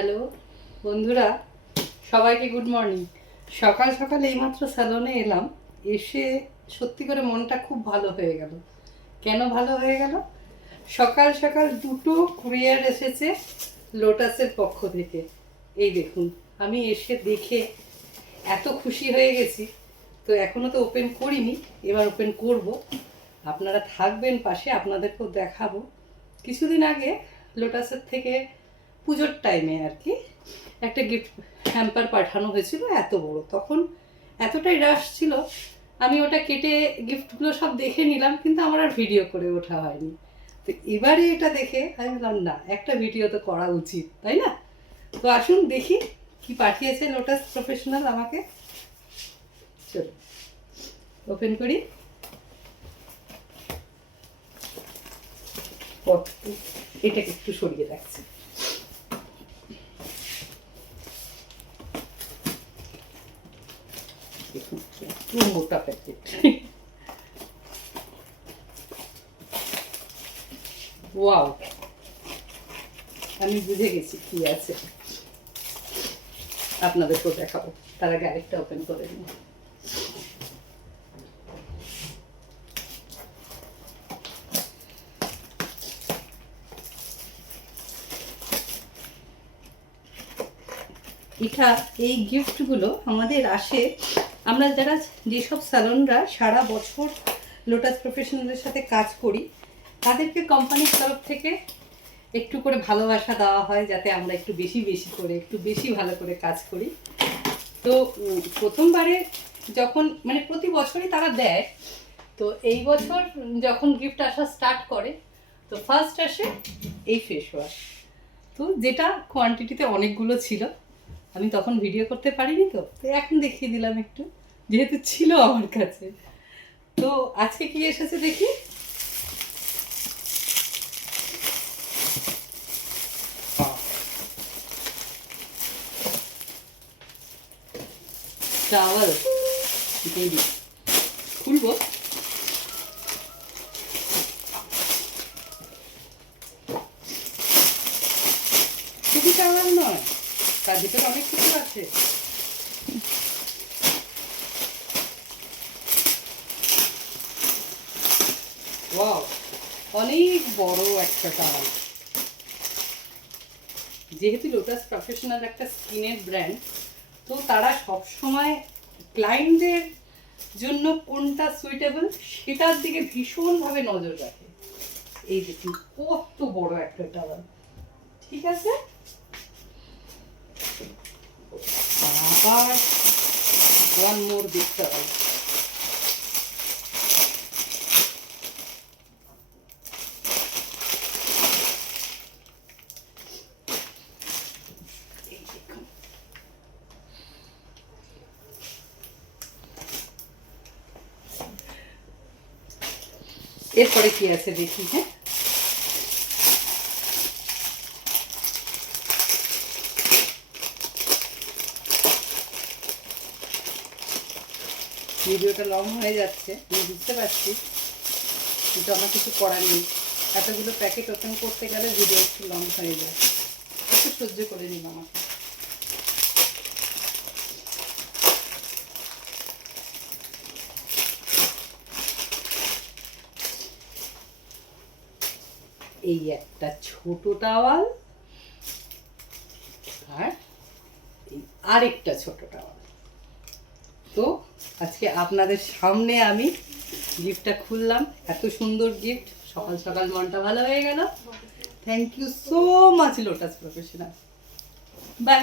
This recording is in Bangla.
হ্যালো বন্ধুরা, সবাইকে গুড মর্নিং। সকাল সকাল এইমাত্র স্যালনে এলাম, এসে সত্যি করে মনটা খুব ভালো হয়ে গেল। কেন ভালো হয়ে গেল? সকাল সকাল দুটো কুরিয়ার এসেছে লোটাসের পক্ষ থেকে। এই দেখুন, আমি এসে দেখে এত খুশি হয়ে গেছি। তো এখনও তো ওপেন করিনি, এবার ওপেন করব। আপনারা থাকবেন পাশে, আপনাদেরকেও দেখাবো। কিছুদিন আগে লোটাসের থেকে পুজোর টাইমে আর কি একটা গিফট হ্যাম্পার পাঠানো হয়েছিল, এত বড়। তখন এতটাই রাশ ছিল, আমি ওটা কেটে গিফটগুলো সব দেখে নিলাম, কিন্তু আমার আর ভিডিও করে ওঠা হয়নি। তো এবারে এটা দেখে আমি বললাম না, একটা ভিডিও তো করা উচিত, তাই না? তো আসুন দেখি কি পাঠিয়েছে লোটাস প্রফেশনাল আমাকে। চলো ওপেন করি। এটাকে একটু সরিয়ে রাখছি। একটু মোটা প্যাকেট। ওয়াও, আমি বুঝে গেছি কি আছে, আপনাদেরকেও দেখাবো। তার আগে আরেকটা ওপেন করে নিই। এটা এই গিফটগুলো আমাদের আসে, আমরা যারা যেসব স্যালনরা সারা বছর লোটাস প্রফেশনালের সাথে কাজ করি, তাদেরকে কোম্পানির তরফ থেকে একটু করে ভালোবাসা দেওয়া হয়, যাতে আমরা একটু বেশি বেশি করে একটু বেশি ভালো করে কাজ করি। তো প্রথমবারে যখন মানে প্রতি বছরই তারা দেয়, তো এই বছর যখন গিফট আসা স্টার্ট করে, তো ফার্স্ট আসে এই ফেস ওয়াশ। তো যেটা কোয়ান্টিটিতে অনেকগুলো ছিল, আমি তখন ভিডিও করতে পারিনি, তো এখন দেখিয়ে দিলাম একটু, যেহেতু ছিল আমার কাছে। তো আজকে কি এসেছে দেখি। টাওয়াল খুলবো। শুধু টাওয়াল নয়, তার ভিতরে অনেক কিছু আছে। ওয়াও, অনেক বড় একটা টাওয়াল। যেহেতু লোটাস প্রফেশনাল একটা স্কিনের ব্র্যান্ড, তো তারা সবসময় ক্লায়েন্টদের জন্য কোনটা সুইটেবল সেটার দিকে ভীষণভাবে নজর রাখে। এই দেখুন কত বড় একটা টাওয়াল। ঠিক আছে, আবার ওয়ান মোর দেখতে হবে। এরপরে কি আছে দেখি। হ্যাঁ, ভিডিওটা লং হয়ে যাচ্ছে, আমি বুঝতে পারছি, কিন্তু আমার কিছু করার নেই। এতগুলো প্যাকেট ওপেন করতে গেলে ভিডিও একটু লং হয়ে যায়, একটু সহ্য করে নিন আমাকে। এই একটা ছোট টাওয়াল, আর এই আরেকটা ছোট টাওয়াল। তো আজকে আপনাদের সামনে আমি গিফটটা খুললাম। এত সুন্দর গিফট, সকাল সকাল মনটা ভালো হয়ে গেল। Thank you so much Lotus professional. By.